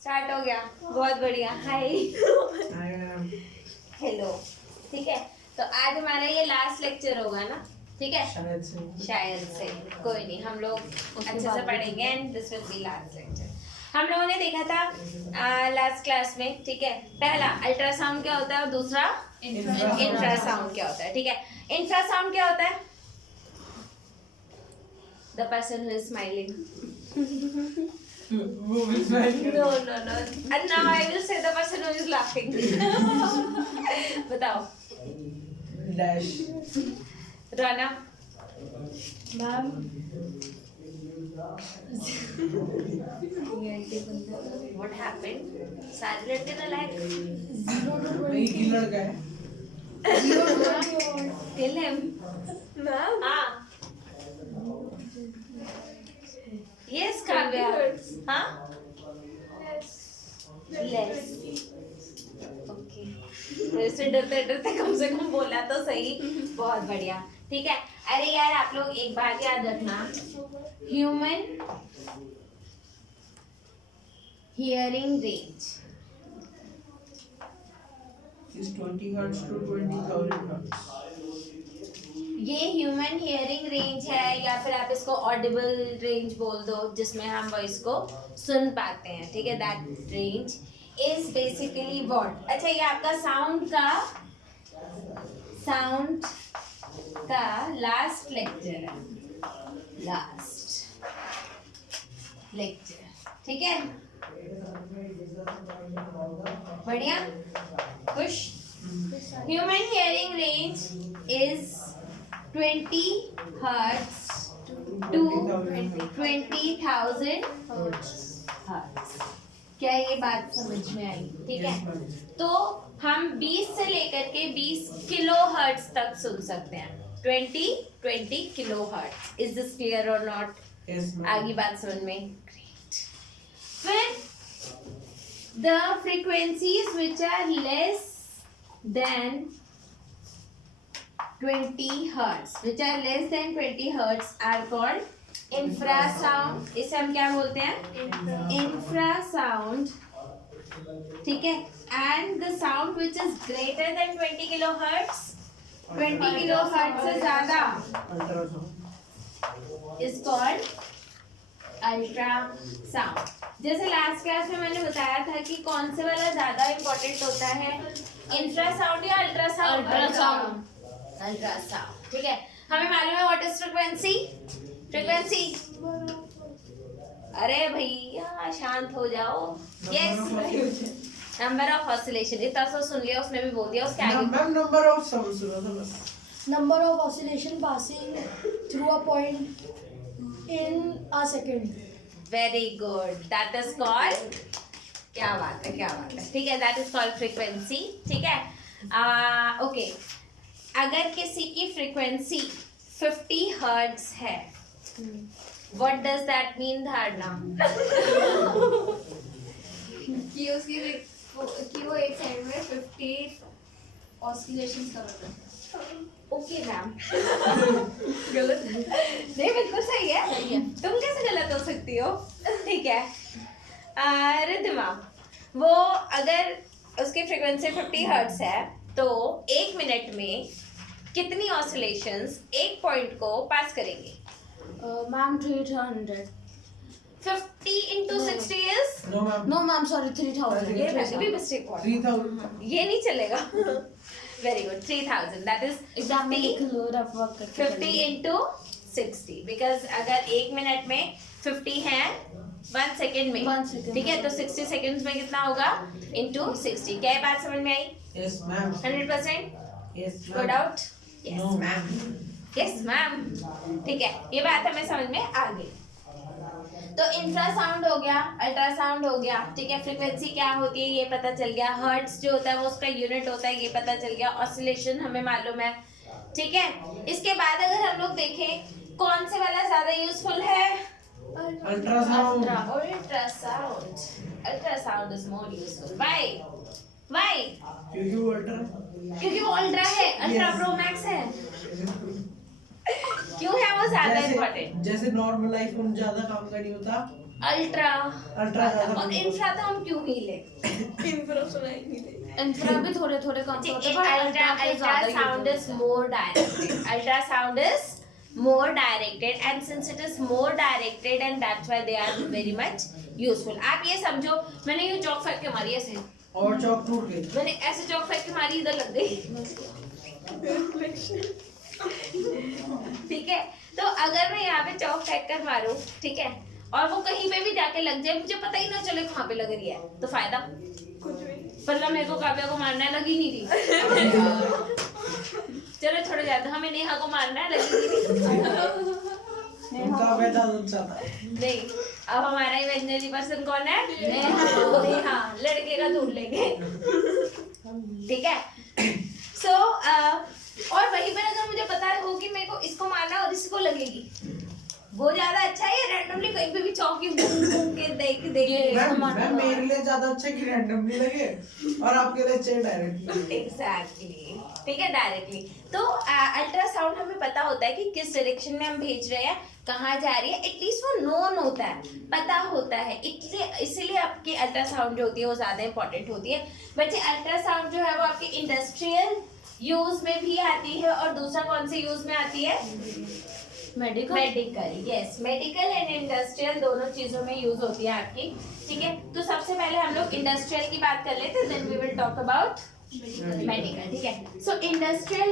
Start हो गया, बहुत बढ़िया। Hi hello. ठीक है, तो आज हमारा ये लास्ट लेक्चर होगा ना? ठीक है, शायद से कोई नहीं, हम लोग अच्छे से पढ़ेंगे and this will be last lecture. हम लोगों ने देखा था लास्ट क्लास में, ठीक है, पहला अल्ट्रासाउंड क्या होता है और दूसरा इंफ्रासाउंड क्या होता है। ठीक है, इंफ्रासाउंड क्या होता है? The person who is smiling. No. And now I will say the person who is laughing. बताओ। Dash. Rana. Ma'am What happened? सारे लड़के तो लायक। एक लड़का है। Tell him. मैम हाँ। Yes, काव्या। हाँ? Less. Okay. मेरे से डरते डरते कम से कम बोला तो सही। बहुत बढ़िया। ठीक है, अरे यार आप लोग एक बात याद रखना, human hearing range Is 20 hertz to 20,000 hertz. ये ह्यूमन हियरिंग रेंज है, या फिर आप इसको ऑडिबल रेंज बोल दो, जिसमें हम वॉइस को सुन पाते हैं। ठीक है, that range is basically what. अच्छा, ये आपका साउंड का लास्ट लेक्चर है, लास्ट लेक्चर। ठीक है, बढ़िया, खुश। Human hearing range is 20 hertz to 20,000 hertz। क्या ये बात समझ में आई? ठीक है, तो हम 20 से लेकर के 20 किलो हर्ट्ज तक सुन सकते हैं। 20 kilo hertz. Is this clear और नॉट? Yes, ma'am. आगे बात समझ में? ग्रेट। फिर the frequencies which are less than 20 hertz, which are less than 20 hertz are called infrasound। इसे हम क्या बोलते हैं? Infrasound। ठीक है, and the sound which is greater than 20 kilohertz, 20 kilohertz से ज़्यादा, Ultrasound. is called ultrasound. जैसे लास्ट क्लास में मैंने बताया था कि कौन से वाला ज्यादा इम्पोर्टेंट होता है, इंफ्रासाउंड या अल्ट्रासाउंड? अल्ट्रासाउंड। ठीक है, हमें मालूम है व्हाट इज फ्रीक्वेंसी। अरे भैया शांत हो जाओ। Yes, number of oscillation. इतना सा सुन लिया, उसने भी बोल दिया। उसके आगे मैम नंबर ऑफ साउंड सुना था बस। number of oscillation passing through a point in a second। Very good, that is called, क्या बात है, क्या बात है। ठीक है, दैट इज कॉल्ड फ्रीक्वेंसी। ठीक है, ओके, अगर किसी की फ्रीक्वेंसी 50 हर्ट्ज है, व्हाट डज दैट मीन धारणा? कि वो एक साइड में 50 ऑसिलेशंस कर रहा है। ओके मैम, गलत नहीं बिल्कुल सही है। तुम कैसे गलत हो सकती हो? ठीक है, रिद्धिमा, वो अगर उसकी फ्रीक्वेंसी 50 हर्ट्ज है तो 1 मिनट में कितनी ऑसिलेशंस एक पॉइंट को पास करेंगे? Ma'am 300। 50 into 60 is? No ma'am. No ma'am sorry 3000। ये वैसे भी मिस्टेक हुआ, 3000. ये नहीं चलेगा। Very good, 3000, that is exam में 50 लिख लो, रफ वर्क करके 50 into 60, बिकॉज अगर 1 मिनट में 50 है 1 सेकेंड में, 1 second। ठीक है, तो 60 सेकेंड्स में कितना होगा? into 60। क्या ये बात समझ में आई? Yes, ma'am. 100%? Yes, good ma'am. Out? Yes No, ma'am, yes ma'am. ठीक है, ये बात हमें समझ में आ गई। तो इंफ्रासाउंड हो गया, अल्ट्रासाउंड हो गया। ठीक है, फ्रीक्वेंसी क्या होती है ये पता चल गया, हर्ट्ज जो होता है वो उसका यूनिट होता है ये पता चल गया, ऑसिलेशन हमें मालूम है। ठीक है, इसके बाद अगर हम लोग देखें कौन से वाला ज्यादा यूजफुल है? Ultrasound. Ultrasound is more useful. Why? क्योंकि वो अल्ट्रा। क्योंकि वो अल्ट्रा है, अल्ट्रा Yes. प्रो मैक्स है। क्यों है वो ज्यादा इम्पोर्टेंट? जैसे नॉर्मल आईफोन ज्यादा काम का नहीं होता, अल्ट्रा ज़्यादा और इंफ्रा तो हम क्यों ही ले, इंफ्रा सुना ही नहीं दे। इंफ्रा भी थोड़े थोड़े कम होते हैं पर ultrasound is more directed. Ultrasound is more directed, and since it is more directed, and that's why they are very much useful. आप ये समझो, मैंने ये चौक फेंक के मारी ऐसे, और चौक टूट गई। मैंने ऐसे चौक फेंक के मारी, इधर लग गई। ठीक है, तो अगर मैं यहाँ पे चौक फेंक कर मारूं, ठीक है, और वो कहीं पे भी जाके लग जाए, मुझे पता ही ना चले कहाँ पे लग रही है, तो फायदा कुछ भी। मतलब मेरे को काव्या को मारना है, लगी नहीं थी। चलो छोड़ो जाते, हमें नेहा को मारना है, लगी नहीं। उनका बेटा अच्छा था। नहीं, अब हमारा इमेजिनरी पर्सन कौन है? नेहा। लड़के का ढूंढ लेंगे, ठीक है। सो और वहीं पर अगर मुझे पता हो कि मेरे को इसको मारना और इसको लगेगी, वो ज्यादा अच्छा है या रैंडमली कहीं पे भी चौकी घूम के देख मैम मेरे लिए ज्यादा अच्छा कि रैंडमली लगे और आपके लिए अच्छे डायरेक्टली। एग्जैक्टली, ठीक है, डायरेक्टली। तो अल्ट्रासाउंड हमें पता होता है कि किस डायरेक्शन में हम भेज रहे हैं, कहाँ जा रही है, एटलीस्ट वो नोन होता है, पता होता है, इसीलिए आपकी अल्ट्रासाउंड जो होती है वो ज़्यादा इंपॉर्टेंट होती है। बच्चे अल्ट्रासाउंड जो है वो आपके इंडस्ट्रियल यूज में भी आती है, और दूसरा कौन से यूज में आती है? Medical, yes, medical and industrial दोनों चीजों में यूज होती है आपकी, ठीक है। तो सबसे पहले हम लोग इंडस्ट्रियल की बात कर लेते हैं, then we will talk about medical, ठीक है। So industrial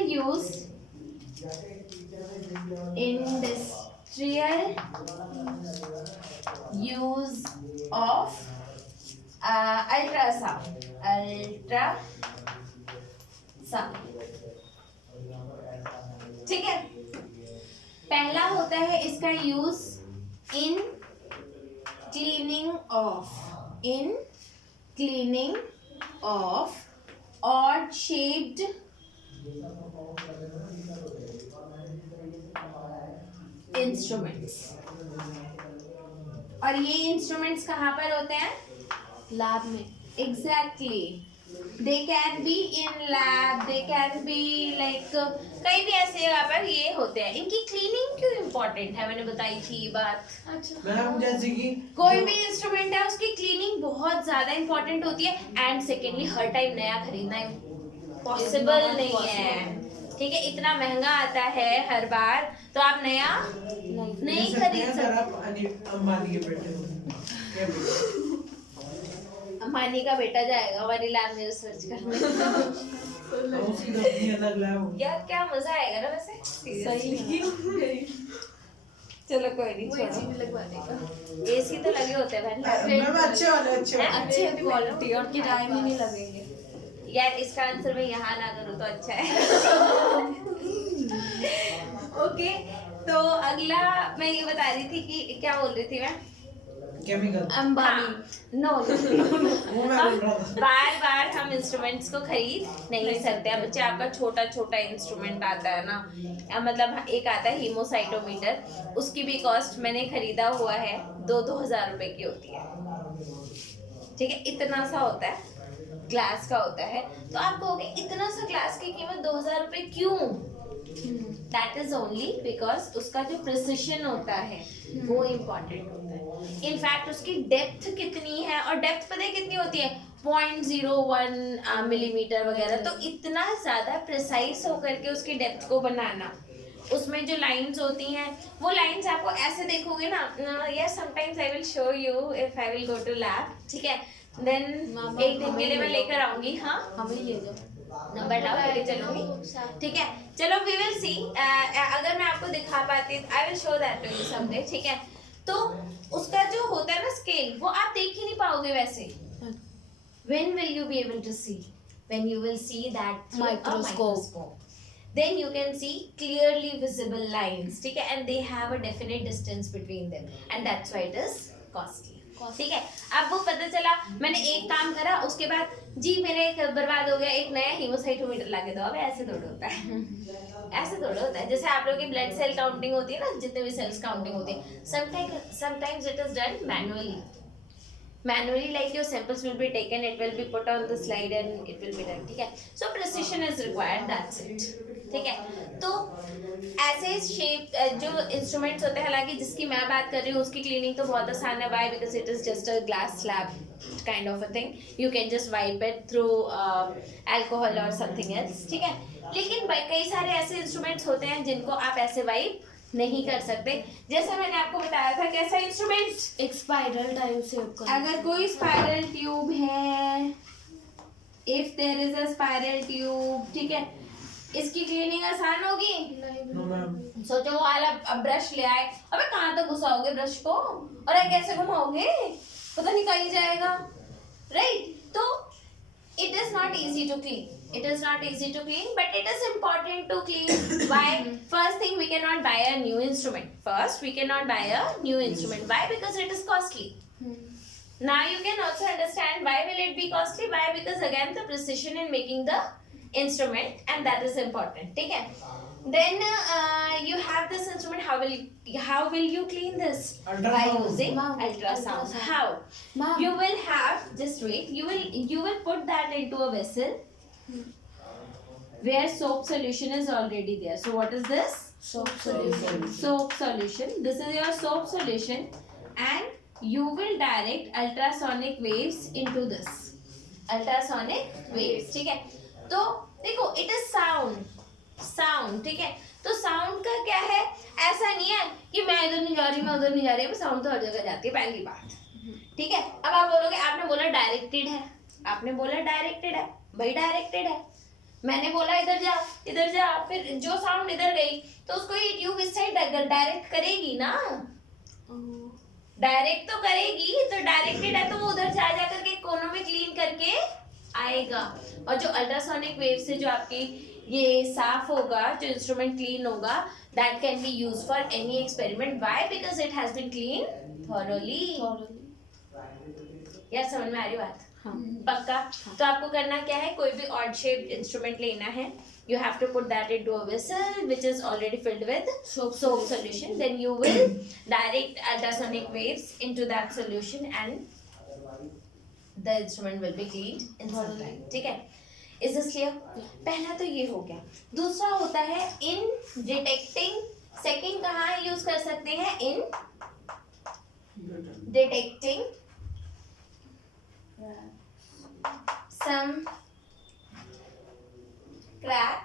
use of ultrasound, ठीक है। पहला होता है इसका use in cleaning of odd shaped instruments. और ये इंस्ट्रूमेंट्स कहाँ पर होते हैं? लैब में। Exactly, they can be in lab, they can be like कहीं भी ऐसी जगह पर ये होते हैं। इनकी क्लीनिंग क्यों इम्पोर्टेंट है, मैंने बताई थी ये बात। अच्छा, मैम जैसे कि कोई भी इंस्ट्रूमेंट है उसकी क्लीनिंग बहुत ज्यादा इम्पोर्टेंट होती है, एंड सेकेंडली हर टाइम नया खरीदना पॉसिबल नहीं है, ठीक है। इतना महंगा आता है हर बार, तो आप नया नहीं खरीद सकते। अंबानी के बेटे हो। अंबानी का बेटा जाएगा हमारी लैब में रिसर्च करने। उसकी तो अपनी अलग लैब होगी। यार क्या मजा आएगा ना वैसे, सही चलो कोई नहीं, वो छोड़ो। एसी भी लगवाने का। एसी तो लगे होते हैं भाई, मैम अच्छे वाले अच्छे क्वालिटी और किराए भी नहीं लगेंगे। यार इसका आंसर मैं यहाँ ना करूँ तो अच्छा है। ओके, तो अगला मैं ये बता रही थी कि क्या बोल रही थी मैं? केमिकल। अंबानी। नो, वो मैं बोल रहा था। बार बार हम इंस्ट्रूमेंट्स को खरीद नहीं सकते हैं बच्चे। आपका छोटा छोटा इंस्ट्रूमेंट आता है ना, मतलब एक आता है हीमोसाइटोमीटर, उसकी भी कॉस्ट मैंने खरीदा हुआ है 2,000 रुपए की होती है, ठीक है। इतना सा होता है, ग्लास का होता है। तो आप कहोगे इतना सा ग्लास की कीमत 2,000 रुपए क्यों? दैट इज ओनली बिकॉज उसका जो प्रिसिशन होता है वो इम्पोर्टेंट होता है। इनफैक्ट उसकी डेप्थ कितनी है, और डेप्थ पता है कितनी होती है? 0.01 मिलीमीटर वगैरह। तो इतना ज़्यादा प्रिसाइज होकर के उसकी डेप्थ को बनाना, उसमें जो लाइंस होती हैं वो लाइंस आपको ऐसे देखोगे ना, yes sometimes I will show you if I will go to lab, ठीक है। देन एक दिन के लिए मैं लेकर आऊंगी, हाँ हमें ले जाओ, नंबर लाओ, लेके चलूंगी, ठीक है। चलो वी विल सी, अगर मैं आपको दिखा पाती I will show that to you someday, ठीक है। तो उसका जो होता है ना स्केल, वो आप देख ही नहीं पाओगे वैसे। When will you be able to see? When you will see that through Microscope. a microscope. Then you can see clearly visible lines, ठीक है, and they have a definite distance between them, and that's why it is costly. ठीक है। अब वो पता चला, मैंने एक काम करा, उसके बाद जी मेरे एक बर्बाद हो गया, एक नया हीमोसाइटोमीटर ला के दो। अब ऐसे थोड़ा होता है, ऐसे थोड़ा होता है। जैसे आप लोगों की ब्लड सेल काउंटिंग होती है ना, जितने भी सेल्स काउंटिंग होती है, sometimes it is done manually, like your samples will be taken, it will be put on the slide and it will be done, ठीक है। So precision is required, that's it. ठीक है। तो ऐसे shape जो instruments होते हैं, हालांकि जिसकी मैं बात कर रही हूँ उसकी क्लीनिंग तो बहुत आसान है। Why? Because it is just a glass slab kind of a thing, you can just wipe it through alcohol और समथिंग एल्स, ठीक है। लेकिन कई सारे ऐसे इंस्ट्रूमेंट्स होते हैं जिनको आप ऐसे वाइप नहीं कर सकते। जैसे मैंने आपको बताया था कैसा इंस्ट्रूमेंट, एक स्पाइरल टाइप शेप का। अगर कोई स्पाइरल ट्यूब है, if there is a spiral tube, ठीक है, इसकी क्लीनिंग आसान होगी? No ma'am. सोचो वो वाला अब ब्रश ले आए, अबे कहाँ तक घुसाओगे ब्रश को और ये कैसे घुमाओगे, पता नहीं कहीं जाएगा, राइट? तो it is not easy to clean. It is not easy to clean, but it is important to clean. Why? First thing, we cannot buy a new instrument. First, we cannot buy a new instrument. Why? Because it is costly. Now you can also understand why will it be costly? Why? Because again the precision in making the instrument, and that is important. ठीक है? Then you have this instrument. How will you clean this? By Ultrasound. using Ma'am, ultrasound. ultrasound. How? Ma'am. You will have, just wait. You will put that into a vessel where soap solution is already there. So what is this? Soap solution. Soap solution. This is your soap solution, and you will direct ultrasonic waves into this. Ultrasonic waves, ठीक है? तो देखो, it is sound, ठीक है? तो sound का क्या है, ऐसा नहीं है कि मैं इधर नहीं जा रही, मैं उधर नहीं जा रही, साउंड तो हर जगह जाती है, पहली बात, ठीक है। अब आप बोलोगे, आपने बोला डायरेक्टेड है, आपने बोला डायरेक्टेड है, भाई डायरेक्टेड है, मैंने बोला इधर जा, फिर जो साउंड इधर गई तो उसको ये ट्यूब इस साइड डायरेक्ट करेगी ना, डायरेक्ट तो करेगी, तो डायरेक्टेड है तो वो उधर जा करके कोनों में क्लीन करके आएगा। और जो अल्ट्रासोनिक वेव से जो आपकी ये साफ होगा, जो इंस्ट्रूमेंट क्लीन होगा, that can be use for any experiment. Why? Because it has been clean thoroughly. यार समझ में आ रही बात? हाँ। पक्का? तो आपको करना क्या है, कोई भी ऑड शेप्ड इंस्ट्रूमेंट लेना है, you have to put that into a vessel which is already filled with soap solution. Then you will direct ultrasonic waves into that solution and the instrument will be cleaned in some time. ठीक है? Is this clear? पहला तो ये हो गया। दूसरा होता है in detecting. सेकंड कहाँ यूज कर सकते हैं? in detecting some crack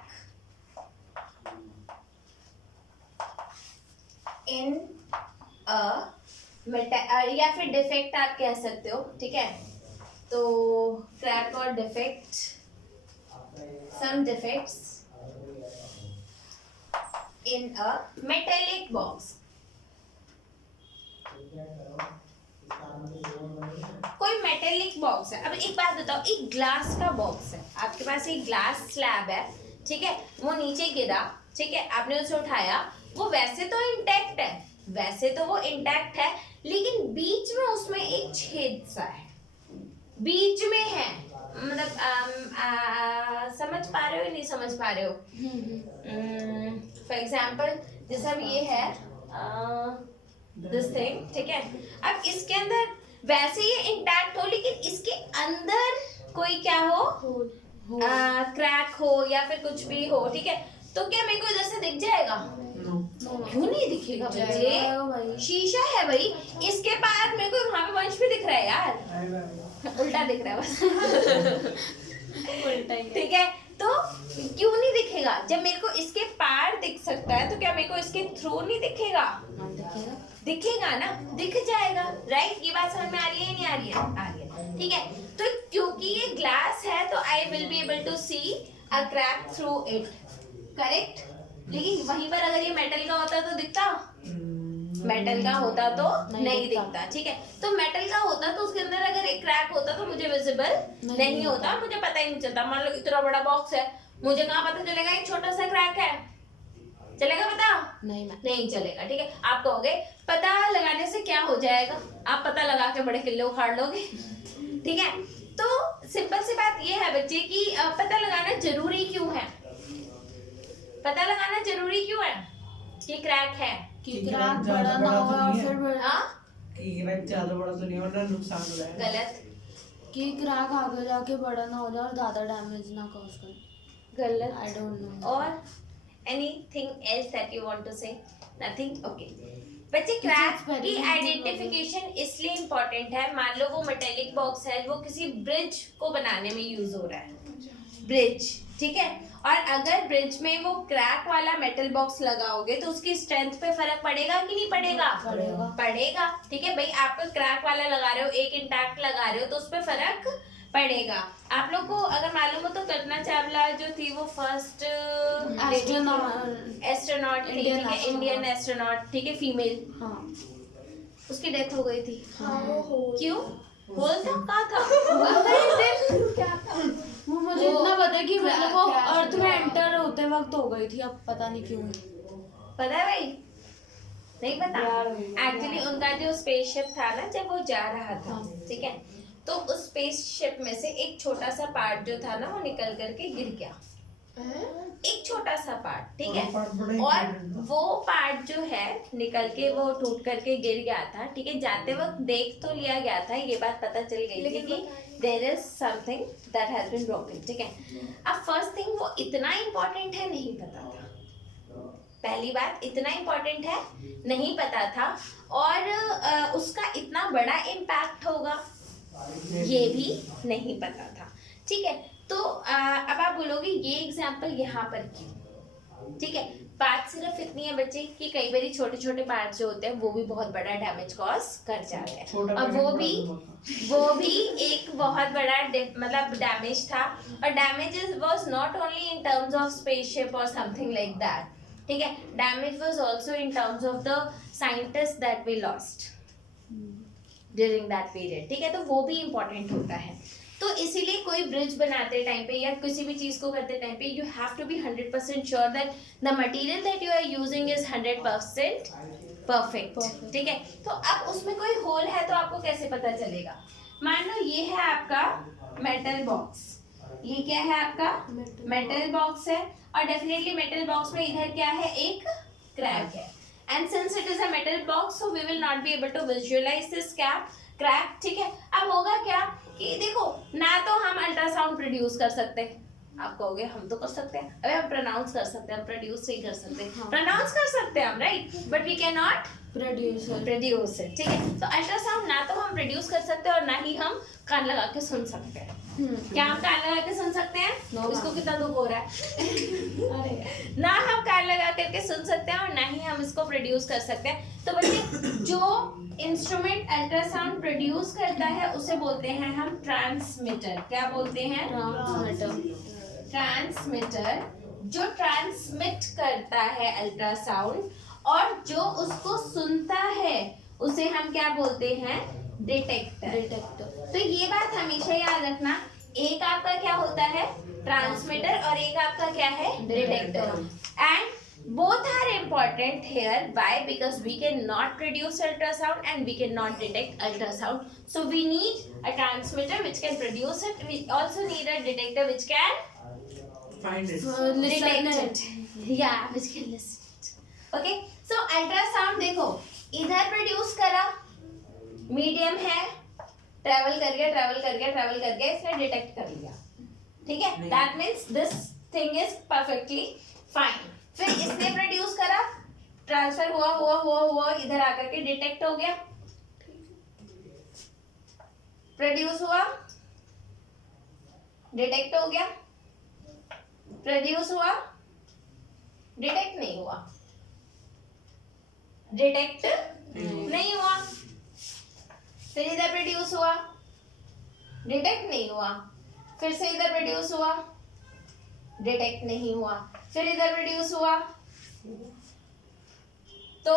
in a metal, या फिर डिफेक्ट आप कह सकते हो, ठीक है? तो क्रैक और defect, some defects in a metallic box. कोई मेटेलिक बॉक्स है। अब एक बात बताओ, एक ग्लास का बॉक्स है, आपके पास एक ग्लास स्लैब है, ठीक है, वो नीचे गिरा, ठीक है, आपने उसे उठाया, वो वैसे तो इंटैक्ट है, वैसे तो वो इंटैक्ट है, लेकिन बीच में उसमें एक छेद सा है, बीच में है, मतलब समझ पा रहे हो या नहीं समझ पा रहे हो? फॉर एग्जाम्पल जैसे अब ये है दिस थिंग, ठीक है, अब इसके अंदर वैसे ये इंटैक्ट हो, लेकिन इसके अंदर कोई क्या हो, क्रैक हो या फिर कुछ भी हो, ठीक है, तो क्या मेरे को इधर से दिख जाएगा? क्यों नहीं दिखेगा मुझे? शीशा है भाई, इसके पार मेरे को वहां पे वंश भी दिख रहा है यार, उल्टा दिख रहा है बस उल्टा ही, ठीक है। तो क्यों नहीं दिखेगा? जब मेरे को इसके पार दिख सकता है तो क्या मेरे को इसके थ्रू नहीं दिखेगा? दिखेगा ना, दिख जाएगा, राइट? ये बात समझ में आ रही है नहीं आ रही है? आ रही है, ठीक है। तो क्योंकि ये ग्लास है तो I will be able to see a crack through it, correct? लेकिन वहीं पर अगर ये मेटल का होता तो दिखता? मेटल का होता तो नहीं दिखता, ठीक है। तो मेटल का होता तो उसके अंदर अगर एक क्रैक होता तो मुझे विजिबल नहीं होता, मुझे पता ही नहीं चलता। मान लो इतना बड़ा बॉक्स है, मुझे कहाँ पता चलेगा एक छोटा सा क्रैक है? चलेगा पता? नहीं चलेगा, ठीक है। आप कहोगे पता लगाने से क्या हो जाएगा? आप पता लगा के बड़े किले उखाड़ लोगे, ठीक है। तो सिंपल सी बात ये है बच्चे कि पता लगाना जरूरी क्यों है? पता लगाना जरूरी क्यों है कि क्रैक है? कि क्रैक बड़ा ना हो और फिर कि क्रैक ज्यादा बड़ा तो नहीं हो ना, नुकसान हो जाएगा। गलत। कि क्रैक आगे जाके बड़ा ना हो जाए और ज्यादा डैमेज ना कॉज करे। गलत। I don't know. और anything else that you want to say? Nothing? Okay बच्चे, क्रैक की आइडेंटिफिकेशन इसलिए इम्पोर्टेंट है, मान लो वो मेटेलिक बॉक्स है, वो किसी ब्रिज को बनाने में यूज हो रहा है, ब्रिज, ठीक है, और अगर ब्रिज में वो क्रैक वाला मेटल बॉक्स लगाओगे तो उसकी स्ट्रेंथ पे फर्क पड़ेगा कि नहीं पड़ेगा? पड़ेगा, ठीक है भाई। आप क्रैक वाला लगा रहे हो, एक इंटैक्ट लगा रहे हो, तो उस पर फर्क पड़ेगा। आप लोग को अगर मालूम हो तो कल्पना चावला जो थी वो फर्स्ट एस्ट्रोनॉट थी, ठीक है, इंडियन एस्ट्रोनॉट, ठीक है, फीमेल, हाँ उसकी डेथ हो गई थी। हाँ क्यों? होल था, कहाँ था? क्या था वो मुझे इतना पता है कि मतलब वो अर्थ में एंटर होते वक्त हो गई थी, अब पता नहीं क्यों। पता है भाई? नहीं पता। एक्चुअली उनका जो स्पेसशिप था ना, जब वो जा रहा था, ठीक है, तो उस स्पेसशिप में से एक छोटा सा पार्ट जो था ना वो निकल करके गिर गया, एक छोटा सा पार्ट, ठीक है, और वो पार्ट जो है निकल के वो टूट करके गिर गया था, ठीक है। जाते वक्त देख तो लिया गया था, ये बात पता चल गई थी कि there is something that has been broken, ठीक है। अब फर्स्ट थिंग, वो इतना इम्पोर्टेंट है नहीं पता था, पहली बात, इतना इम्पोर्टेंट है नहीं पता था, और उसका इतना बड़ा इम्पैक्ट होगा ये भी नहीं पता था, ठीक है। तो अब आप बोलोगे ये एग्जाम्पल यहाँ पर क्यों, ठीक है। बात सिर्फ इतनी है बच्चे कि कई बार छोटे छोटे पार्ट्स जो होते हैं वो भी बहुत बड़ा डैमेज कॉज कर जाते हैं, और वो भी एक बहुत बड़ा मतलब डैमेज था, और damage was not only in terms of spaceship और समथिंग लाइक दैट, ठीक है, damage was also in terms of the scientist that we lost during that period, ठीक है। तो वो भी इम्पोर्टेंट होता है। तो इसीलिए कोई ब्रिज बनाते टाइम पे या किसी भी चीज को करते टाइम पे you have to be 100% sure that the material that you are using is 100% perfect, ठीक है। तो अब उसमें कोई होल है तो आपको कैसे पता चलेगा? मान लो ये है आपका मेटल बॉक्स, ये क्या है आपका मेटल बॉक्स है, और डेफिनेटली मेटल बॉक्स में इधर क्या है, एक क्रैक है, and since it is a metal box so we will not be able to visualize this crack, ठीक है। अब होगा क्या कि देखो, ना तो हम अल्ट्रासाउंड प्रोड्यूस कर सकते हैं, आप कहोगे हम तो कर सकते हैं, अबे हम प्रोनाउंस कर सकते हैं, हम प्रोड्यूस नहीं कर सकते, प्रोनाउंस कर सकते हैं हम, right, but we can not produce it, ठीक है। तो अल्ट्रासाउंड ना तो हम प्रोड्यूस कर सकते हैं और ना ही हम कान लगा के सुन सकते हैं। क्या हम कान लगा के सुन सकते हैं? इसको कितना दुख हो रहा है अरे ना हम कान लगा करके सुन सकते हैं और ना ही हम इसको प्रोड्यूस कर सकते हैं। तो बच्चे, जो इंस्ट्रूमेंट अल्ट्रासाउंड प्रोड्यूस करता है उसे बोलते हैं हम ट्रांसमीटर। क्या बोलते हैं? ट्रांसमीटर जो ट्रांसमिट करता है अल्ट्रासाउंड, और जो उसको सुनता है उसे हम क्या बोलते हैं? डिटेक्टर। तो ये बात हमेशा याद रखना, एक आपका क्या होता है? ट्रांसमीटर, और एक आपका क्या है? Detector. And both are important here. Why? Because we cannot produce ultrasound and we cannot detect ultrasound. So we need a transmitter which can produce it. We also need a detector which can find it, detect it. Yeah, which can listen it. Okay. So ultrasound देखो, इधर produce करा, medium है, travel कर गया, इसने detect कर लिया, ठीक है। That means this thing is perfectly fine. फिर इसने प्रोड्यूस करा, ट्रांसफर हुआ, इधर आकर के डिटेक्ट हो गया, प्रोड्यूस हुआ, डिटेक्ट हो गया, प्रोड्यूस हुआ, डिटेक्ट नहीं हुआ, डिटेक्ट नहीं हुआ, फिर इधर प्रोड्यूस हुआ, डिटेक्ट नहीं हुआ, फिर से इधर प्रोड्यूस हुआ, डिटेक्ट नहीं हुआ, फिर इधर प्रोड्यूस हुआ तो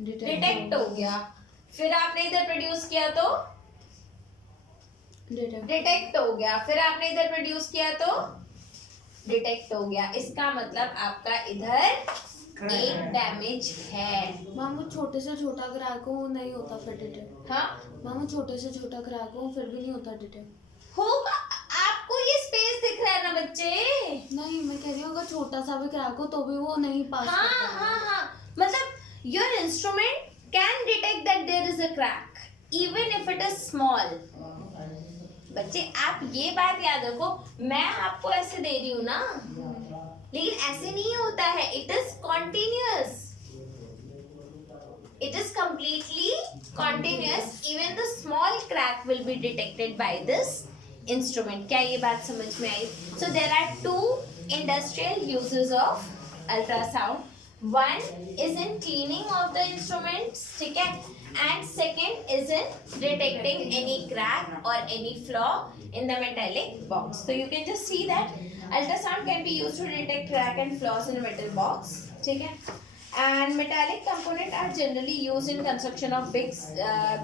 डिटेक्ट हो गया, फिर आपने इधर प्रोड्यूस किया तो डिटेक्ट हो गया, फिर आपने इधर प्रोड्यूस किया तो डिटेक्ट हो गया। इसका मतलब आपका इधर एक डैमेज है। मैम वो छोटे से छोटा क्रैक हो नहीं होता फिर डिटेक्ट? हाँ मैम वो छोटे से छोटा क्रैक हो फिर भी नहीं होता डिटेक्ट? होगा, आपको ये स्पेस दिख रहा है ना बच्चे? नहीं, मैं कह रही हूँ अगर छोटा सा भी क्रैक हो तो भी वो नहीं पास करता है। हाँ, मतलब your instrument can detect that there is a crack even if it is small. बच्चे आप ये बात याद रखो, मैं आपको ऐसे दे रही हूँ ना, लेकिन ऐसे नहीं होता है, it is continuous, it is completely continuous. Even the small crack will be detected by this instrument. क्या ये बात समझ में आई? So there are two industrial uses of ultrasound. One is in cleaning of the instruments, ठीक है, and second is in detecting any crack or any flaw in the metallic box. So you can just see that ultrasound can be used to detect crack and flaws in a metal box, ठीक है. And metallic component are generally used in construction of big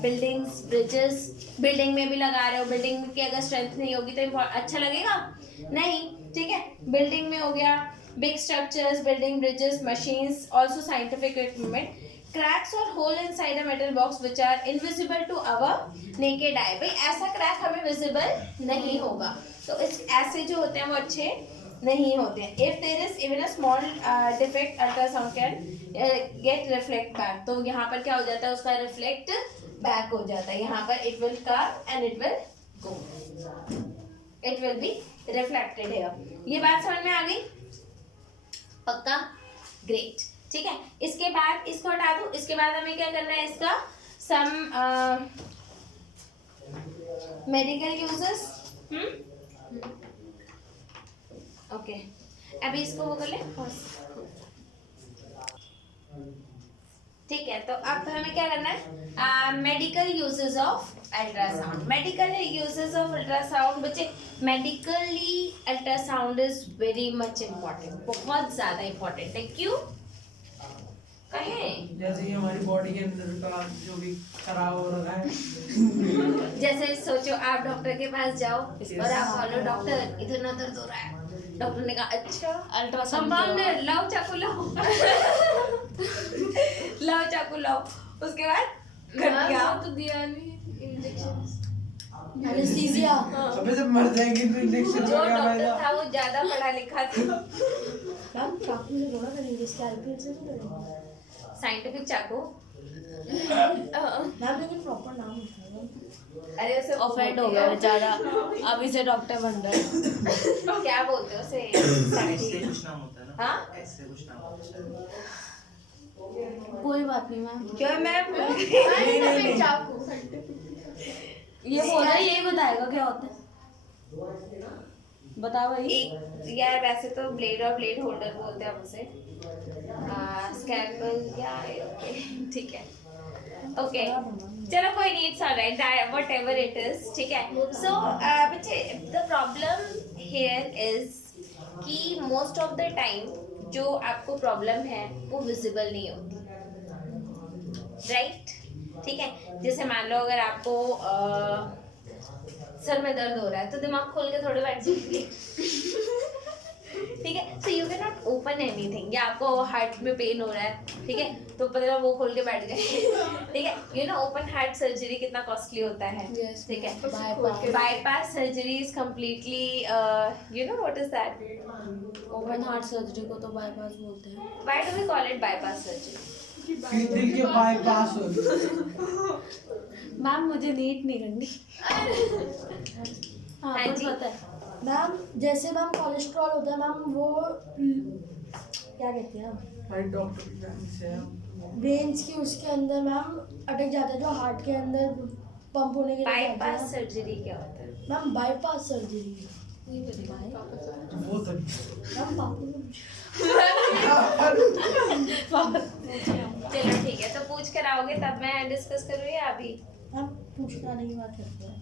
buildings, bridges. Building में भी लगा रहे हो, building की अगर strength नहीं होगी तो अच्छा लगेगा नहीं, ठीक है. Building में हो गया, big structures, building, bridges, machines, also scientific equipment. Cracks or hole inside a metal box which are invisible to our naked eye. भाई ऐसा crack हमें visible नहीं होगा, तो इस ऐसे जो होते हैं वो अच्छे नहीं होते हैं. If there is even a small defect, ultrasound can get reflect back. तो यहाँ पर क्या हो जाता है, उसका reflect back हो जाता है. यहाँ पर it will come and it will go. It will be reflected here. ये बात समझ में आ गई? पक्का? Great. ठीक है. इसके बाद इसको हटा दूँ. इसके बाद हमें क्या करना है, इसका some medical uses. ओके अभी इसको वो कर ले. ठीक है, तो अब हमें क्या करना है, medical uses of ultrasound. Medical uses of ultrasound बच्चे, medically ultrasound is very much important, बहुत ज़्यादा इम्पोर्टेंट है. क्यों? कहें जैसे कि हमारी बॉडी के अंदर का जो भी खराब हो रहा है, जैसे सोचो आप डॉक्टर के पास जाओ और आप बोलो डॉक्टर इधर ना दर्द हो रहा है. डॉक्टर ने कहा अच्छा अल्ट्रासाउंड लाओ, चाकू लाओ. लाओ चाकू लाओ. उसके बाद क्या तो दिया नहीं इंजेक्शन. एनेस्थीसिया. अबे जब मर जाएंगे तो इंजेक्शन जो का क्या डॉक्टर फायदा? था वो ज्यादा पढ़ा लिखा था. मैम चाकू से थोड़ा करेंगे, स्कैल्पेल से तो करेंगे. साइंटिफिक चाकू. मैम लेकिन प्रॉपर नाम होता है. अरे उसे ऑफेंड हो गया बेचारा, अभी से डॉक्टर बन रहा है. क्या बोलते हो उसे? ऐसे कुछ नाम होता है ना. हाँ ऐसे कुछ नाम होता है. कोई बात नहीं मैम, क्यों मैं नहीं. चाकू ये बोल रहा है यही बताएगा क्या होता है. बता भाई. एक यार वैसे तो ब्लेड और ब्लेड होल्डर बोलते हैं हम उसे. स्कैल्पेल या ठीक है. ओके चलो कोई नहीं, it's alright, whatever it is, ठीक है. सो बच्चे द प्रॉब्लम हियर इज कि मोस्ट ऑफ द टाइम जो आपको प्रॉब्लम है वो विजिबल नहीं होती, राइट? ठीक है. जैसे मान लो अगर आपको सर में दर्द हो रहा है तो दिमाग खोल के थोड़ी बैठ जाइए. ठीक है. So you can not open anything. या आपको हार्ट में पेन हो रहा है, ठीक है, तो पता वो खोल के बैठ गए. ठीक है. You know open heart surgery कितना कॉस्टली होता है. Yes. ठीक है. Bypass. Bypass surgery is completely you know what is that? Open heart surgery को तो बाईपास बोलते हैं. Why do we call it bypass surgery? कि दिल के बाईपास हो. मैम मुझे नीट नहीं करनी. हाँ हाँ कुछ जी. पता है. मैम जैसे मैम कोलेस्ट्रॉल होता है मैम, वो क्या कहते हैं भाई डॉक्टर की जान से वेन्स की उसके अंदर मैम अटक जाता है, जो हार्ट के अंदर पंप होने के लिए बाईपास जाता है. सर्जरी क्या होता है? Ma'am bypass surgery. वो तो मैम चलो ठीक है, तो पूछ कर आओगे तब मैं डिस्कस करूँ या अभी, मैम पूछना नहीं, बात करते हैं.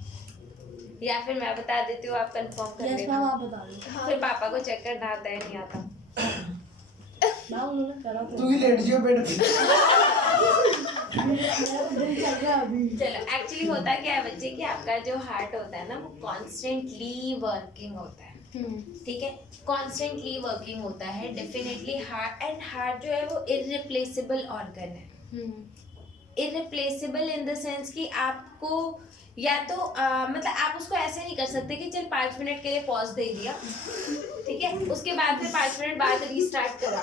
या फिर मैं बता देती हूँ आप कंफर्म कर यस मैम लेना. आप बता दो. फिर पापा को चेक करना आता है नहीं आता. मैम उन्होंने करा था. तू ही लेट जियो बेटा. मेरा तो दिल चल रहा है अभी. चलो एक्चुअली होता क्या है बच्चे कि आपका जो हार्ट होता है ना वो कॉन्स्टेंटली वर्किंग होता है. ठीक है. कॉन्स्टेंटली वर्किंग होता है डेफिनेटली. हार्ट जो है वो इररिप्लेसेबल ऑर्गन है. इररिप्लेसेबल इन द सेंस कि आपको या तो मतलब आप उसको ऐसे नहीं कर सकते कि चल 5 मिनट के लिए पॉज दे दिया, ठीक है, उसके बाद फिर 5 मिनट बाद रीस्टार्ट करा,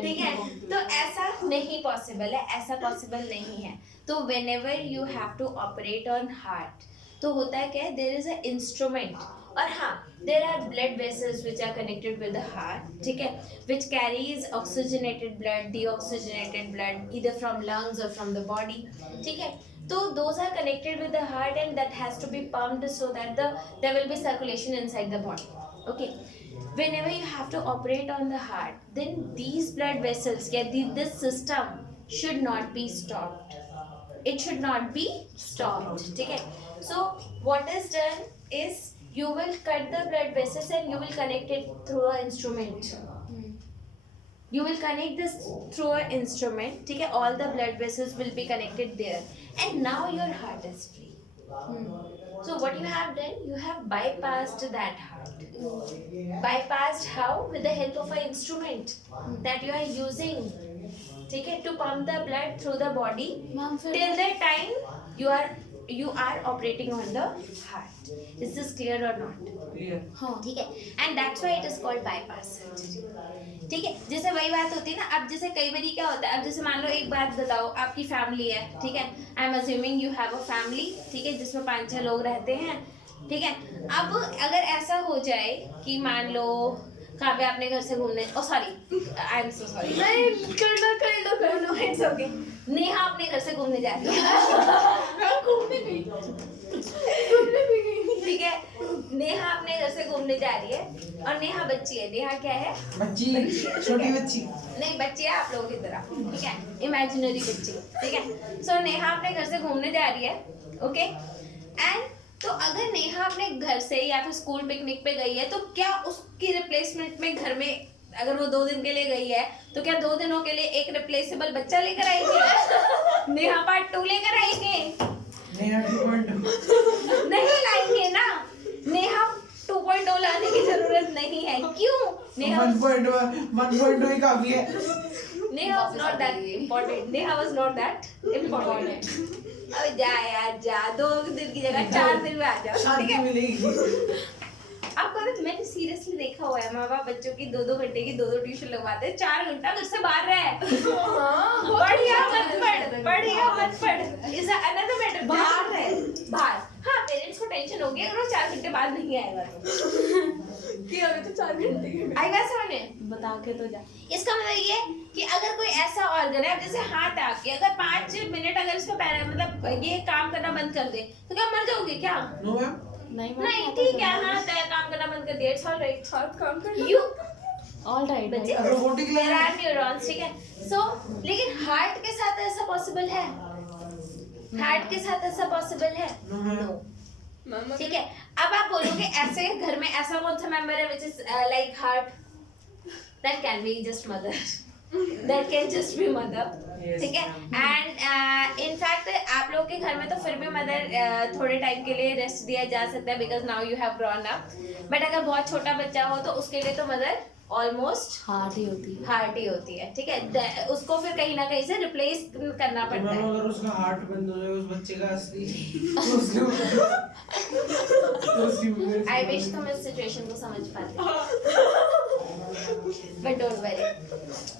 ठीक है, तो ऐसा नहीं पॉसिबल है. ऐसा पॉसिबल नहीं है. तो whenever you have to operate on heart तो होता है क्या है, देयर इज अ इंस्ट्रूमेंट, और हाँ there are blood vessels which are connected with the heart, ठीक है, which carries oxygenated blood, deoxygenated blood either from lungs और फ्रॉम द बॉडी, ठीक है. So those are connected with the heart and that has to be pumped so that there will be circulation inside the body. Okay. Whenever you have to operate on the heart, then these blood vessels, this system should not be stopped. It should not be stopped. Okay. So what is done is you will cut the blood vessels and you will connect it through an instrument. You will connect this through an instrument, ठीक है, all the blood vessels will be connected there, and now your heart is free. So what you have done, you have bypassed that heart. Bypassed how? With the help of an instrument that you are using, ठीक है, to pump the blood through the body. Till that time you are operating on the heart. Is this clear or not? Clear. हाँ. ठीक है, and that's why it is called bypass surgery. ठीक है, जैसे वही बात होती है ना, अब जैसे कई बारी क्या होता है, अब जैसे मान लो एक बात बताओ, आपकी फैमिली है, ठीक है, I am assuming you have a family, ठीक है, जिसमें 5-6 लोग रहते हैं, ठीक है. अब अगर ऐसा हो जाए कि मान लो काव्या अपने घर से घूमने, oh sorry I am so sorry, नहीं कर लो इट्स ओके, नेहा अपने घर से घूमने जा रही है, घूमने गई, ठीक है, नेहा अपने घर से घूमने जा रही है और नेहा बच्ची है. नेहा क्या है? बच्ची, छोटी बच्ची. नहीं, बच्ची है आप लोगों की तरह, ठीक है, इमेजिनरी बच्ची, ठीक है. सो नेहा अपने घर से घूमने जा रही है, ओके, एंड तो अगर नेहा अपने घर से या फिर स्कूल पिकनिक पे गई है, तो क्या उसकी रिप्लेसमेंट में घर में अगर वो 2 दिन के लिए गई है, तो क्या 2 दिनों के लिए एक रिप्लेसेबल बच्चा लेकर आएंगे? नेहा पार्ट 2 लेकर आएंगे? नेहा 2.2 नहीं लाएंगे ना. नेहा 2.0 लाने की जरूरत नहीं है. क्यों? नेहा 1.1 ही काफी है. Neha was not that important. Neha was not that important. अब जा यार जा, 2 दिन की जगह 4 दिन में आ जाओ, ठीक शांति है. मिलेगी. आपको तो मैंने सीरियसली देखा हुआ है, माँ बाप बच्चों की 2-2 घंटे की 2-2 ट्यूशन लगवाते हैं, 4 घंटा घर से बाहर रहे. बढ़िया मत पढ़. Is another matter. बाहर रहे, बाहर. हाँ, पेरेंट्स को टेंशन होगी अगर वो 4 घंटे बाद नहीं आएगा तो. कि अभी तो 4 घंटे आएगा समझ में? बता के तो जा. इसका मतलब ये कि अगर कोई ऐसा ऑर्गन है, अब जैसे हाथ है आपके, अगर 5 मिनट अगर इसका मतलब ये काम करना बंद कर दे, तो क्या मर जाओगे क्या? No ma'am. नहीं, ठीक है, हाँ तो काम करना बंद कर दिया, इट्स ऑलराइट. हाथ काम कर यू ऑल राइट. बच्चे, रोबोटिक देयर आर न्यूरॉन्स, ठीक है. सो लेकिन हार्ट के साथ ऐसा पॉसिबल है? हार्ट के साथ ऐसा पॉसिबल है? No ma'am. मामा ठीक है. अब आप बोलोगे ऐसे घर में ऐसा कौन सा मेंबर है which is like heart? That can be just mother. That can just be mother. Yes, ठीक है. एंड इनफैक्ट आप लोग के घर में तो फिर भी मदर थोड़े टाइम के लिए रेस्ट दिया जा सकता है, because now you have grown up. But अगर बहुत छोटा बच्चा हो तो उसके लिए तो मदर ऑलमोस्ट हार्ट ही होती है. हार्ट ही होती है, ठीक है. उसको फिर कहीं ना कहीं से रिप्लेस करना तो पड़ता मैम है. अगर उसका हार्ट बंद हो जाए उस बच्चे का असली तो उसकी आई विश तुम इस सिचुएशन को समझ पाते. बट डोंट वरी,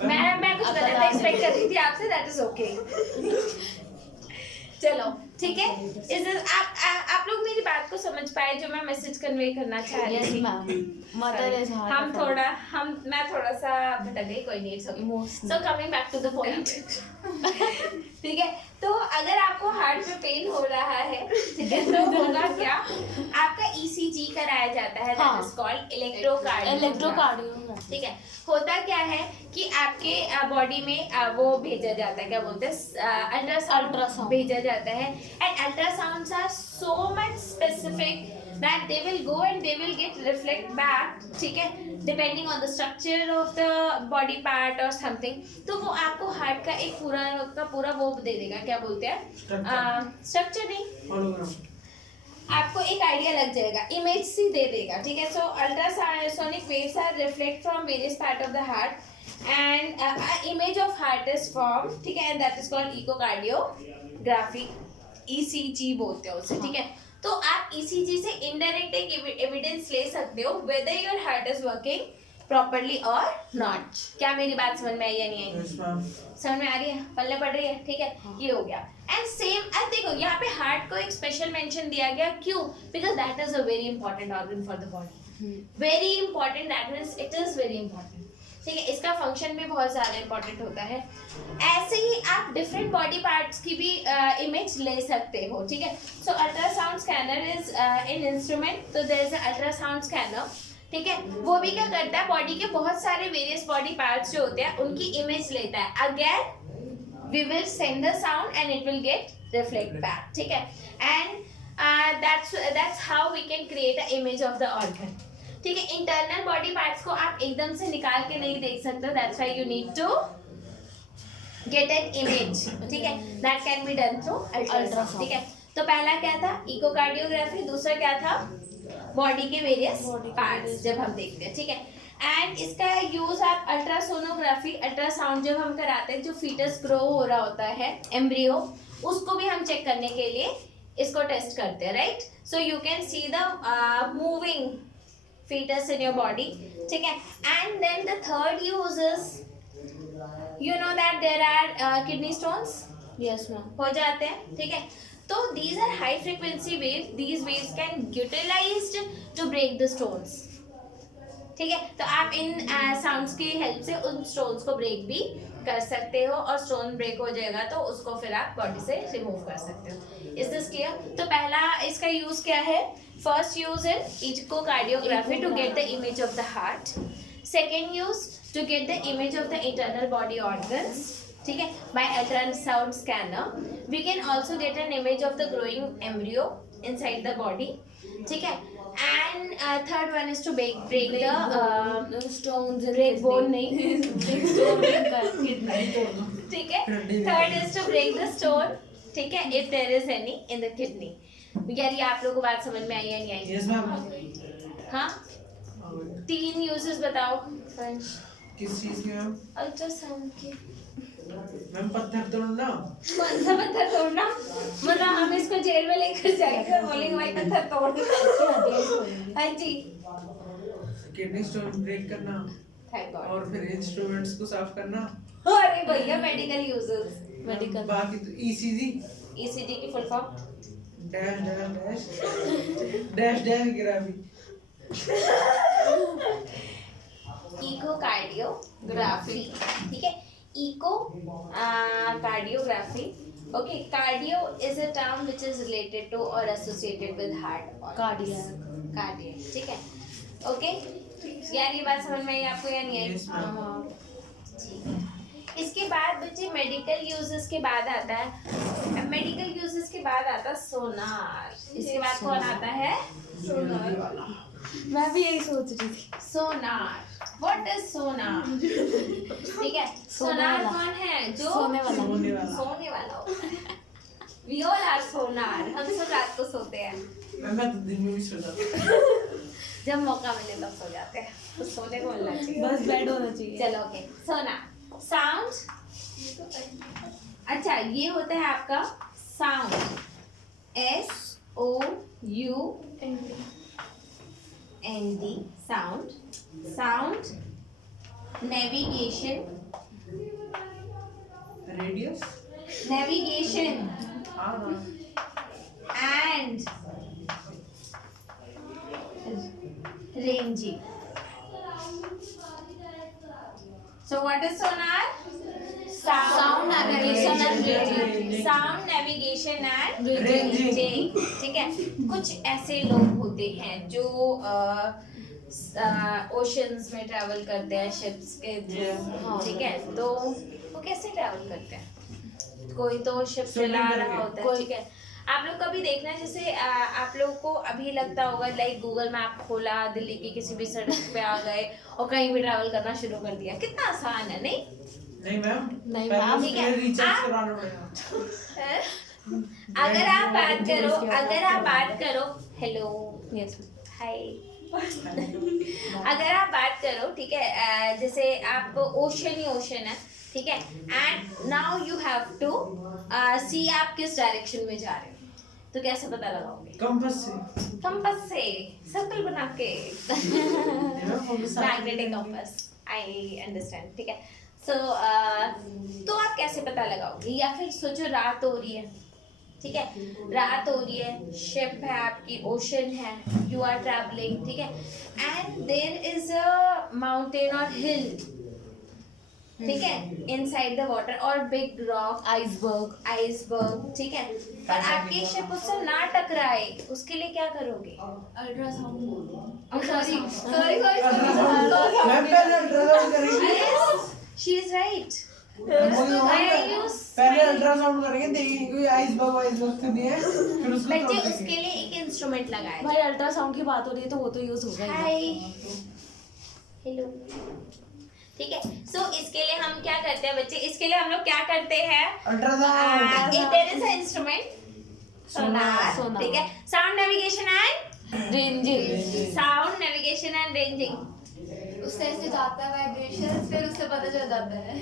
मैं कुछ गलत एक्सपेक्ट कर रही थी आपसे, दैट इज ओके. चलो ठीक है. इस आप लोग मेरी बात को समझ पाए जो मैं मैसेज कन्वे करना चाह रही यस थी? मैम. Mother is heart. मैं थोड़ा सा भटक गई, कोई नहीं. So coming back to the point. ठीक है. तो अगर आपको हार्ट में पेन हो रहा है, ठीक है, तो होगा क्या? आपका ECG कराया जाता है, दैट इज कॉल्ड इलेक्ट्रोकार्डियोग्राम. इलेक्ट्रोकार्डियो. ठीक है. होता क्या है कि आपके बॉडी में वो भेजा जाता है, क्या बोलते हैं, अल्ट्रासाउंड भेजा जाता है. And ultrasounds are so much specific that they will go and they will get reflect back, ठीक है, depending on the structure of the body part or something. तो वो आपको हार्ट का एक पूरा वो दे देगा, क्या बोलते हैं, स्ट्रक्चर नहीं, होलोग्राम. आपको एक आइडिया लग जाएगा, इमेज सी दे देगा. ठीक है. So ultrasonic waves are reflect from various part of the heart and image of heart is form, ठीक है, and that is called echocardiography. ECG बोलते हैं उसे. ठीक है. तो आप ECG से इनडायरेक्ट एक एविडेंस ले सकते हो whether your heart is working properly और नॉट। क्या मेरी बात समझ में आई या नहीं आई? Yes ma'am. समझ में आ रही है, पल्ले पड़ रही है, ठीक है। ये हो गया। एंड सेम अब देखो यहाँ पे हार्ट को एक स्पेशल मेंशन दिया गया, क्यों? Because that is a very important organ for the body, very important, that means it is very important, ठीक है। इसका फंक्शन भी बहुत ज़्यादा इंपॉर्टेंट होता है। ऐसे ही आप डिफरेंट बॉडी पार्ट्स की भी इमेज ले सकते हो, ठीक है। So ultrasound scanner is in instrument, तो देयर इज अल्ट्रासाउंड स्कैनर, ठीक है। वो भी क्या करता है, बॉडी के बहुत सारे वेरियस बॉडी पार्ट्स जो होते हैं उनकी इमेज लेता है। Again we will send the sound and it will get reflect back, ठीक है। And that's how we can create a image of the organ, ठीक है। इंटरनल बॉडी पार्ट्स को आप एकदम से निकाल के नहीं देख सकते, that's why you need to get an image, ठीक है। That can be done through ultrasound, ठीक है। तो पहला क्या था, इकोकार्डियोग्राफी, दूसरा क्या था, बॉडी के वेरियस पार्ट्स जब हम देखते हैं, ठीक है। एंड इसका यूज आप अल्ट्रासोनोग्राफी, अल्ट्रासाउंड जब हम कराते हैं, जो फीटस ग्रो हो रहा होता है, एम्ब्रियो, उसको भी हम चेक करने के लिए इसको टेस्ट करते हैं, right. So you can see the moving fetus in your body, ठीक है। And then the third use is, you know that there are kidney stones, Yes, ma'am. हो जाते हैं, ठीक है। तो these are high frequency waves, these waves can utilized to break the stones, ठीक है। तो आप इन साउंड्स की हेल्प से उन स्टोन्स को ब्रेक भी कर सकते हो, और स्टोन ब्रेक हो जाएगा तो उसको फिर आप बॉडी से रिमूव कर सकते हो। Is this clear? तो पहला इसका यूज क्या है, first use in echocardiography to get the image of the heart, second use to get the image of the internal body organs, ठीक है, by ultrasound scanner. We can also get an image of the growing embryo inside the body, ठीक है। And third one is to break the Stones in break bone kidney. नहीं Stone in kidney. ठीक है। Third is to break the stone, ठीक है, if there is any in the kidney. यार ये आप लोगों को बात समझ में आई या नहीं आई? Yes ma'am. हाँ, 3 यूजेस बताओ फ्रेंच किस चीज के मैम? अल्ट्रासाउंड के। मैम पत्थर तोड़ना। कौन सा पत्थर तोड़ना? मतलब हम इसको जेल में लेकर जाएंगे और बोलेंगे भाई पत्थर तोड़। हाँ जी, किडनी स्टोन ब्रेक करना थैंक गॉड। और फिर इंस्ट्रूमेंट्स को साफ करना। अरे भैया मेडिकल यूजेस, Medical. बाकी तो ईसीजी ईसीजी की full form dash dash dash dash dash ग्राफी। इकोकार्डियोग्राफी, ठीक है। Echocardiography, okay. Cardio is a term which is related to और एसोसिएटेड विद हार्ट, कार्डियक, ठीक है, ओके। यार ये बात समझ में आई आपको या नहीं आई? Yes, ma'am. ठीक है। इसके बाद बच्चे मेडिकल यूजेस के बाद आता है, मेडिकल यूजेस के बाद आता है सोनार। इसके बाद कौन आता है? मैं भी यही सोच रही थी. सोनार। व्हाट इज सोनार? ठीक है, सोनार वाला। कौन है? जो सोने वाला. सोने वाला। सोने वाला होता है। We all are सोनार। हम सब रात को सोते हैं, मैं तो दिन में भी सो जाता हूँ। जब मौका मिले तब सो जाते हैं, तो सोने को मिलना चाहिए। बस बेड होना चाहिए. चलो ओके, सोनार। साउंड, अच्छा ये होता है आपका sound, SOUND, sound. Sound, navigation, radius. Navigation हाँ and ranging. So what is sonar? Sound navigation and ranging. Sound navigation and Ranging. ranging. ठीक है, कुछ ऐसे लोग होते हैं जो ओशंस में ट्रैवल करते हैं शिप्स के थ्रू, ठीक है। तो वो कैसे ट्रैवल करते हैं? कोई तो शिप चला रहा होता है, ठीक है। आप लोग कभी देखना, जैसे आप लोग को अभी लगता होगा लाइक गूगल मैप खोला, दिल्ली की किसी भी सड़क पे आ गए और कहीं भी ट्रैवल करना शुरू कर दिया, कितना आसान है, नहीं? नहीं मैम। नहीं पहले मैम, ठीक है। उसके लिए रिचार्ज आप- कराना पड़ेगा। अगर आप बात करो हेलो, Yes. हाय, अगर आप बात करो, ठीक है, जैसे आप ओशन ही ओशन है, ठीक है, and now you have to see आप किस डायरेक्शन में जा रहे हो, तो कैसे पता लगाओगे? कंपास से। कंपास से, सर्कल बना के। मैग्नेटिक कंपास, आई अंडरस्टैंड, ठीक है। सो तो आप कैसे पता लगाओगे? या फिर सोचो रात हो रही है, ठीक है, रात हो रही है, शिप है आपकी, ओशन है, यू आर ट्रैवलिंग, ठीक है, and there is a mountain और हिल, ठीक है, इनसाइड द वाटर, और बिग रॉक, आइसबर्ग, ठीक है, और आपकी शिप उससे ना टकराए, उसके लिए क्या करोगे? अल्ट्रासाउंड। सॉरी मैं पहले अल्ट्रासाउंड करेंगे। She is right. पहले अल्ट्रासाउंड करेंगे, देखेंगे कोई आइसबर्ग तो नहीं है, फिर उसको बच्चे तोड़ उसके देंगे। लिए एक इंस्ट्रूमेंट लगाए। भाई अल्ट्रासाउंड की बात हो रही है तो वो तो यूज होगा ही ना। हाय, हेलो, ठीक है। सो इसके लिए हम क्या करते हैं बच्चे? इसके लिए हम लोग क्या करते हैं? Ultrasound. There is a instrument, sonar, sonar. ठीक है, sound navigation and ranging. Sound navigation and ranging. उससे ऐसे जाता है वाइब्रेशन, फिर उससे पता चल जाता है।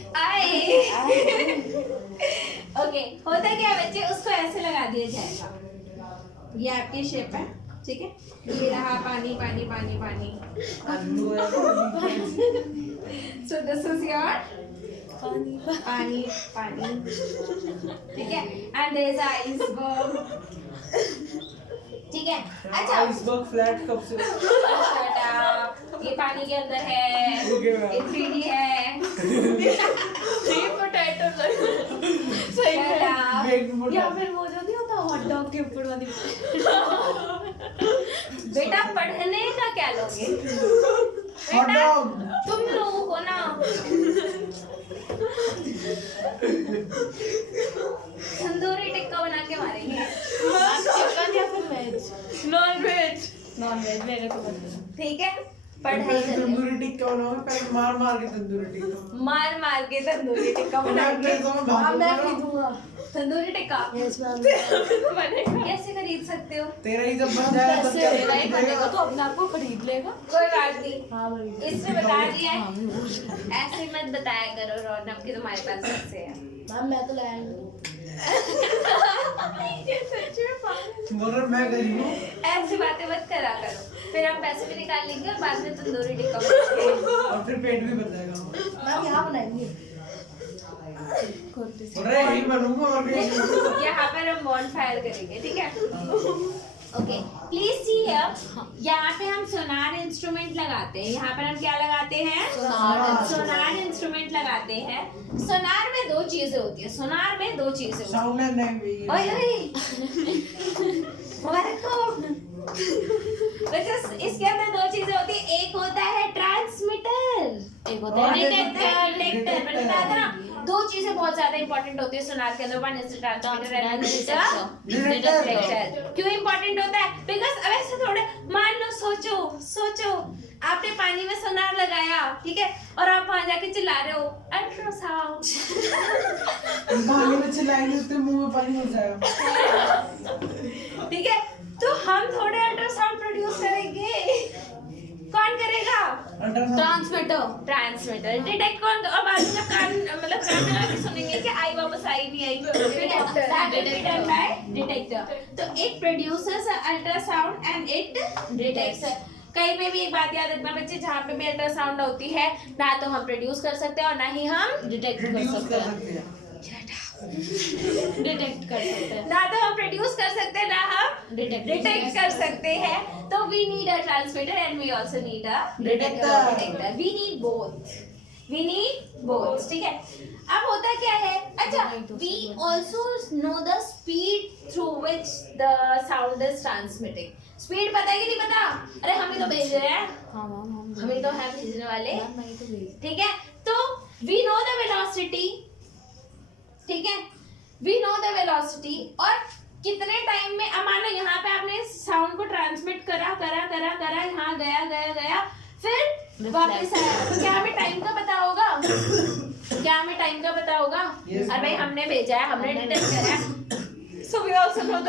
ओके, होता क्या है बच्चे, उसको ऐसे लगा दिया जाएगा। ये आपकी शेप है, ठीक है, ये रहा पानी पानी पानी पानी। सो दिस इज योर पानी पानी, ठीक है, एंड देयर इज आइसबर्ग, ठीक है। अच्छा, आइसबर्ग फ्लैट कब से? Shut up. ये पानी के अंदर है, Okay, ma'am. ये 3D है, 3 पोटैटो सही Shut में। up. Baked या potato। फिर वो जो नहीं होता हॉट डॉग के ऊपर वाली। बेटा पढ़ने का क्या लोगे? Hot बेटा dog। तुम लोगों को ना तंदूरी टिक्का बना के मारेंगे, चिकन या फिर वेज? नॉन वेज मेरे को पता। ठीक है। पहले पढ़ाई करेंगे, तंदूरी टिक्का बनाओगे, पहले मार के तंदूरी टिक्का। मार मार के तंदूरी टिक्का बना मैं के तो भाग हाँ मैं दूंगा। खरीदूंगा। Tandoori tikka yes ma'am. बनेगा। कैसे खरीद सकते हो? तेरा ही जब बन जाएगा तब क्या मेरा ही बनेगा खरीदेगा? तो अपने आप को खरीद लेगा। कोई बात नहीं, हाँ भाई। इसने बता दिया है, हाँ, मैं बोल रही हूँ। ऐसे मत बताया करो रौनक कि तुम्हारे पास पैसे हैं। मैम मैं तो लाया हूँ। ये सच में पागल। बोल रहा मैं गरीब हूँ। ऐसी बातें मत करा करो, फिर हम पैसे भी निकाल लेंगे और बाद में तंदूरी टिक्का बनाएंगे। और फिर पेट भी भर जाएगा। मैम यहाँ बनाएंगे। बोल रहा यही बनूंगा और कहीं यहाँ पर हम बॉनफायर करेंगे, ठीक है। ओके, प्लीज सी हियर, यहाँ पे हम सोनार इंस्ट्रूमेंट लगाते हैं। यहाँ पर हम क्या लगाते हैं? सोनार इंस्ट्रूमेंट लगाते हैं। सोनार में दो चीजें होती है, सोनार में दो चीजें होती साउंड एंड लैंग्वेज। है। ओए मुबारक हो। वैसे इसके अंदर दो चीजें होती है, एक होता है ट्रांसमीटर, एक होता है डिटेक्टर। मैंने बताया था ना, दो चीजें बहुत ज्यादा इंपॉर्टेंट होती है सोनार के अंदर, one is the transmitter and detector. क्यों इंपॉर्टेंट होता है? बिकॉज अब ऐसे थोड़े, मान लो, सोचो आपने पानी में सोनार लगाया, ठीक है, और आप वहां जाके चिल्ला रहे हो अल्ट्रासाउंड। पानी में चिल्लाएंगे उसके मुंह में पानी घुस जाएगा। ठीक है, तो हम थोड़े अल्ट्रासाउंड प्रोड्यूस करेंगे, कौन करेगा? ट्रांसमीटर। ट्रांसमीटर। डिटेक्ट कौन? और बाद में जब कान मतलब कान में लगा के सुनेंगे कि आई वापस आई नहीं आई, डिटेक्टर। तो it produces ultrasound and it detects. कहीं पे भी एक बात याद रखना बच्चे, जहाँ पे भी अल्ट्रासाउंड होती है, ना तो हम प्रोड्यूस कर सकते हैं और ना ही हम डिटेक्ट कर Reduce सकते कर हैं। सकते हैं। डिटेक्ट कर सकते हैं। ना तो हम प्रोड्यूस कर सकते हैं, ना हम डिटेक्ट कर सकते हैं। तो we need a transmitter and we also need a detector. We need both, ठीक है। अब होता क्या है, अच्छा, we also know the speed through which the sound is transmitting. Speed पता है कि नहीं पता? अरे हम ही तो भेज रहे हैं, हाँ मैम हम ही तो हैं भेजने वाले, मैम नहीं तो भेज। ठीक है। तो वी नो द वेलोसिटी, ठीक है, वी नो द वेलोसिटी, और कितने टाइम में, अब मान लो यहाँ पे आपने साउंड को ट्रांसमिट करा, यहाँ गया, फिर वापस आया, तो क्या हमें टाइम का पता होगा? Yes, अरे भाई हमने भेजा है, हमने डिटेक्ट करा है, so we also know the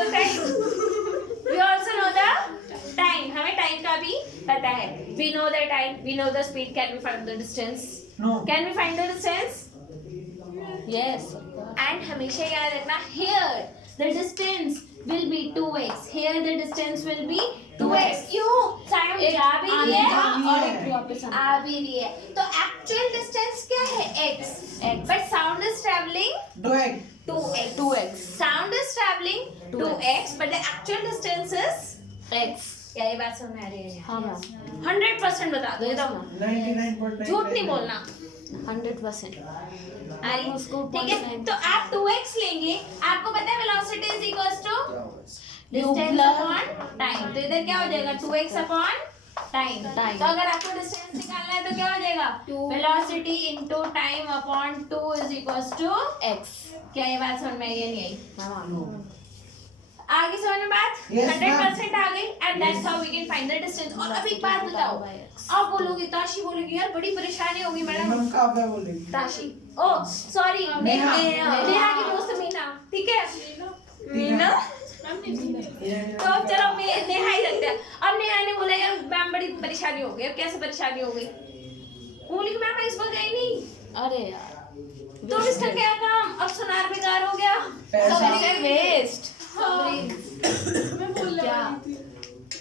time, हमें टाइम का भी पता है। We know the time, we know the speed, can we find the distance? No. Can we find the distance? Yes. And हमेशा याद रखना, here the distance will be 2x. Here the distance will be 2x. क्यों? Sound जा भी रही है और एक वापस आ भी रही है. तो actual distance क्या है? x. But sound is traveling 2x. 2x. Sound is traveling 2x, but the actual distance is x. क्या ये बात समझ में आ रही है? हाँ मैम 100% बता दो एकदम. 99.9 झूठ नहीं बोलना. 100%. आ रही उसको ठीक है. तो आप 2x लेंगे. आपको पता है velocity is equals to distance upon time. तो इधर क्या हो जाएगा? 2x upon time. तो अगर आपको डिस्टेंस निकालना है तो क्या हो जाएगा? Velocity into time upon 2 is equals to x. क्या ये बात समझ में आई या नहीं आई? हाँ आगे समझ में बात? Yes, 100% आ गई. And that's how we can find the distance. और अब एक बात बताओ. आप बोलोगे, ताशी बोलेगी यार बड़ी परेशानी होगी मैडम. मैम काव्या बोलेगी. ताशी. ओ सॉरी, नेहा. नेहा की दोस्त मीना. ठीक है? मीना तो अब चलो नेहा ही रखते हैं. अब नेहा ने बोला यार मैम बड़ी परेशानी हो गई. अब कैसे परेशानी हो गई? बोली कि मैम इस बार गई नहीं. अरे यार तो इसका क्या काम? अब सुनार बेकार हो गया. पैसा वेस्ट. क्या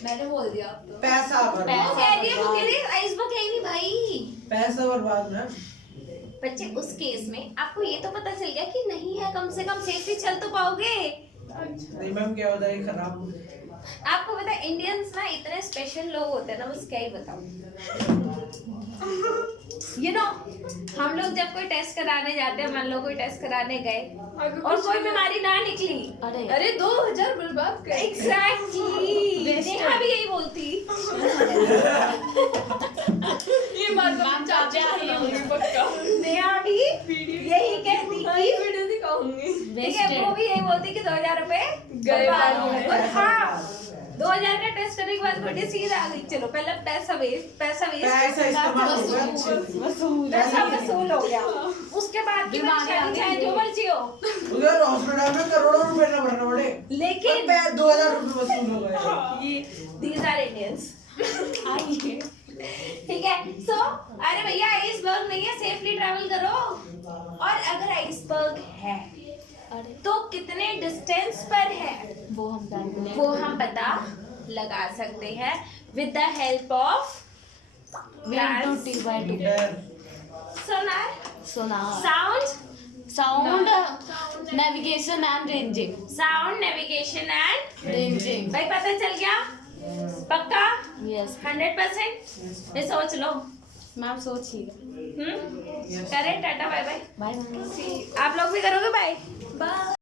मैंने बोल दिया अब तो. पैसा वो बर्बाद. कह रही है, वो कह रही है आइसबर्ग है ही नहीं भाई. पैसा बर्बाद मैम. बच्चे उस केस में आपको ये तो पता चल गया कि नहीं है, कम से कम सेफली चल तो पाओगे. नहीं मैम क्या होता है खराब. आपको पता है इंडियंस ना इतने स्पेशल लोग होते हैं ना, बस क्या ही बताऊं. यू नो हम लोग जब कोई टेस्ट कराने जाते हैं, मान लो कोई टेस्ट कराने गए और कोई बीमारी ना निकली. अरे 2000 बर्बाद कर. एग्जैक्टली. नेहा भी यही बोलती. ये बात चाचा ही होंगे पक्का. नेहा भी यही कहती ये कि वीडियो दिखाऊंगी. ठीक है, वो भी यही बोलती कि 2000 रुपए गए बर्बाद बाहर हो गए. में. और हाँ 2000 का टेस्ट करने के बाद बड़ी सीध आ गई. चलो पहले पैसा वेस्ट. पैसा इस्तेमाल हो गया अच्छे से. पैसा वसूल हो गया. उसके बाद की परेशानी चाहे जो मर्जी हो, उधर हॉस्पिटल में करोड़ों रुपए ना भरना पड़े. लेकिन 2000 रुपए वसूल हो गए. ये दीज आर इंडियंस. आइए ठीक है. सो अरे भैया आइसबर्ग नहीं है, सेफली ट्रैवल करो. और अगर आइसबर्ग है अरे तो कितने डिस्टेंस पर है वो हम कैलकुलेट वो हम पता लगा सकते हैं with the help of T/2 Sonar, sonar sound, navigation and ranging sound, navigation and ranging भाई पता चल गया. पक्का yes 100%. ये सोच लो. मैम सोचिए. करें. Tata bye bye. Bye ma'am. आप लोग भी करोगे बाय बाय.